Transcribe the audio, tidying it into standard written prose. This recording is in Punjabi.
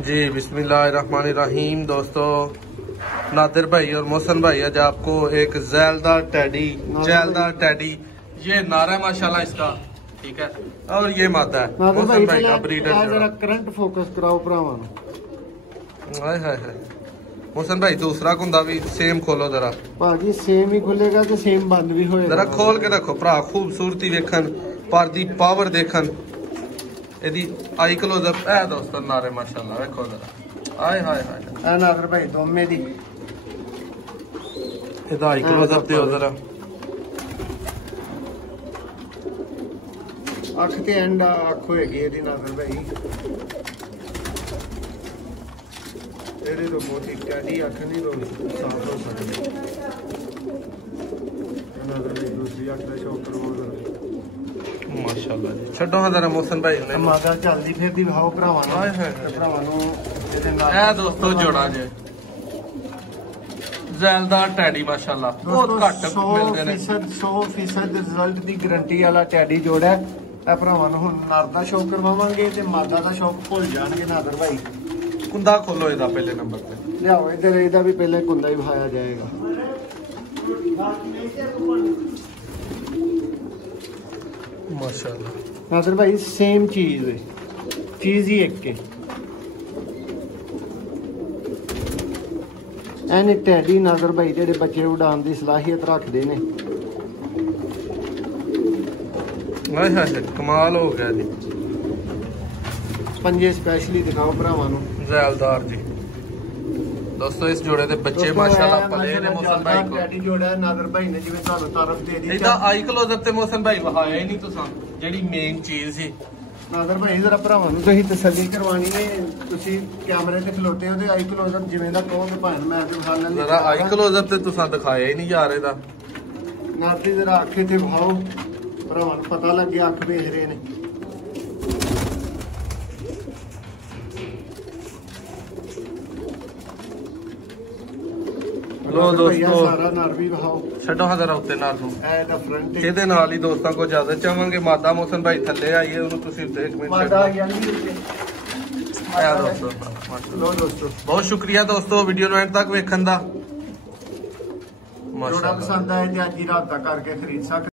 जी बिस्मिल्लाहिर्रहमानिर्रहीम। दोस्तों, नादिर भाई और मोहसन भाई आज आपको एक जैलदार टैडी ये नारा है माशाल्लाह इसका, ठीक है, और ये मादा है मोहसन भाई का ब्रीडर जोड़ा। करंट फोकस कराओ भरावां नूं। हाय हाय हाय मोहसन भाई, दूसरा कुंदा भी सेम खोलो जरा भाजी, सेम ही खुलेगा तो सेम बंद भी होएगा। जरा खोल के रखो भरा, खूबसूरती देखन, पर दी पावर देखन, ਇਹਦੀ ਆਈ ਕਲੋਜ਼ਅਪ ਹੈ ਦੋਸਤੋ ਨਾਰੇ ਮਾਸ਼ਾਅੱਲਾ ਵੇਖੋ ਜਰਾ। ਆਏ ਹਾਏ ਹਾਏ ਆ ਨਾਦਰ ਭਾਈ ਦੋਵੇਂ ਦੀ ਇਹਦਾ ਆਈ ਕਲੋਜ਼ਅਪ ਦਿਓ ਜਰਾ। ਅੱਖ ਤੇ ਐਂਡ ਅੱਖ ਹੋਏਗੀ ਇਹਦੀ ਨਾਦਰ ਭਾਈ। ਇਹਦੇ ਤੋਂ ਮੋਟੀ ਟੈਡੀ ਅੱਖ ਨਹੀਂ ਰੋ ਸਾਫ ਹੋ ਸਕਦੀ। ਨਾਦਰ ਭਾਈ ਦੂਸਰੀ ਅੱਖ ਦਾ ਸ਼ੌਕ ਕਰਵਾਓ ਜਰਾ। ਮਾਸ਼ਾਅੱਲਾ ਜੀ, ਛੱਡੋ ਹਾਂ ਜਰਾ ਮੋਹਸਨ ਭਾਈ ਨੇ ਮਾਦਾ ਚੱਲਦੀ ਫਿਰਦੀ ਵਿਖਾਓ ਭਰਾਵਾਂ ਨੂੰ। ਹਾਏ ਹਾਏ ਭਰਾਵਾਂ ਨੂੰ ਇਹਦੇ ਨਾਲ ਇਹ ਦੋਸਤੋ ਜੋੜਾ ਜੇ ਜ਼ੈਲਦਾਰ ਟੈਡੀ ਮਾਸ਼ਾਅੱਲਾ ਬਹੁਤ ਘੱਟ ਮਿਲਦੇ ਨੇ। 100% ਰਿਜ਼ਲਟ ਦੀ ਗਾਰੰਟੀ ਵਾਲਾ ਟੈਡੀ ਜੋੜਾ ਹੈ। ਇਹ ਭਰਾਵਾਂ ਨੂੰ ਹੁਣ ਨਰ ਦਾ ਸ਼ੌਕ ਕਰਵਾਵਾਂਗੇ ਤੇ ਮਾਦਾ ਦਾ ਸ਼ੌਕ ਭੁੱਲ ਜਾਣਗੇ ਨਾਦਰ ਭਾਈ। ਕੁੰਦਾ ਖੋਲੋ ਇਹਦਾ ਪਹਿਲੇ ਨੰਬਰ ਤੇ, ਲਿਆਓ ਇੱਧਰ ਇਹਦਾ ਵੀ ਪਹਿਲੇ ਕੁੰਦਾ ਹੀ ਵਿਖਾਇਆ ਜਾਏਗਾ। ਮਾਸ਼ਾਅੱਲਾ ਨਾਦਰ ਭਾਈ ਸੇਮ ਚੀਜ਼ ਹੈ, ਚੀਜ਼ ਹੀ ਇੱਕ ਹੈ। ਐਨੇ ਟੈਡੀ ਨਾਦਰ ਭਾਈ ਜਿਹੜੇ ਬੱਚੇ ਉਡਾਉਣ ਦੀ ਸਲਾਹੀਅਤ ਰੱਖਦੇ ਨੇ। ਹਾਏ ਹਾਏ ਕਮਾਲ ਹੋ ਗਿਆ ਜੀ। ਪੰਜੇ ਸਪੈਸ਼ਲੀ ਦਿਖਾਓ ਭਰਾਵਾਂ ਨੂੰ ਜ਼ੈਲਦਾਰ ਜੀ। ਦੋਸਤੋ ਇਸ ਜੋੜੇ ਦੇ ਬੱਚੇ ਮਾਸ਼ਾਅੱਲਾ ਪਲੇ ਨੇ ਮੋਹਸਨ ਭਾਈ ਕੋ। ਟੈਡੀ ਜੋੜਾ ਨਾਦਰ ਭਾਈ ਨੇ ਜਿਵੇਂ ਤੁਹਾਨੂੰ ਤਾਰਫ ਦੇ ਦਿੱਤੀ। ਇਹਦਾ ਆਈ ਕਲੋਜ਼ਅਪ ਤੇ ਮੋਹਸਨ ਭਾਈ ਵਹਾਇਆ ਹੀ ਨਹੀਂ ਤੁਸੀਂ, ਜਿਹੜੀ ਮੇਨ ਚੀਜ਼ ਸੀ। ਨਾਦਰ ਭਾਈ ਜਰਾ ਭਰਾਵਾਂ ਨੂੰ ਤੁਸੀਂ ਤਸੱਲੀ ਕਰਵਾਣੀ ਹੈ। ਤੁਸੀਂ ਕੈਮਰੇ ਤੇ ਖਲੋਤੇ ਹੋ ਤੇ ਆਈ ਕਲੋਜ਼ਅਪ ਜਿਵੇਂ ਦਾ ਕਹੋ ਤੇ ਭਾਵੇਂ ਮੈਂ ਦਿਖਾ ਲੈਂਦਾ। ਜਰਾ ਆਈ ਕਲੋਜ਼ਅਪ ਤੇ ਤੁਸੀਂ ਦਿਖਾਇਆ ਹੀ ਨਹੀਂ ਜਾ ਰਿਹਾ ਇਹਦਾ। ਨਾਦੀ ਜਰਾ ਅੱਖੇ ਤੇ ਵਿਖਾਓ, ਭਰਾਵਾਂ ਨੂੰ ਪਤਾ ਲੱਗੇ ਅੱਖ ਵੇਖ ਰਹੇ ਨੇ। ਲੋ ਦੋਸਤੋ ਸਾਰਾ ਨਰ ਵੀ ਵਿਖਾਓ। ਛੱਡੋ ਹਾਂ ਜਰਾ ਉੱਤੇ ਨਰ ਨੂੰ। ਇਹ ਦਾ ਫਰੰਟ ਇਹਦੇ ਨਾਲ ਹੀ ਦੋਸਤਾਂ ਕੋ ਇਜਾਜ਼ਤ ਚਾਹਾਂਗੇ। ਮਾਦਾ ਮੋਹਸਨ ਭਾਈ ਥੱਲੇ ਆਈਏ, ਉਹਨੂੰ ਤੁਸੀਂ ਇੱਕ ਮਿੰਟ ਮਾਦਾ ਯਾਨੀ ਆਇਆ ਦੋਸਤੋ। ਲੋ ਦੋਸਤੋ, ਬਹੁਤ ਸ਼ੁਕਰੀਆ ਦੋਸਤੋ ਵੀਡੀਓ ਨੂੰ ਐਂਡ ਤੱਕ ਵੇਖਣ ਦਾ। ਜੋੜਾ ਪਸੰਦ ਆਏ ਤੇ ਅੱਜ ਹੀ ਰਾਬਤਾ ਕਰਕੇ ਖਰੀਦ ਸਕਦੇ।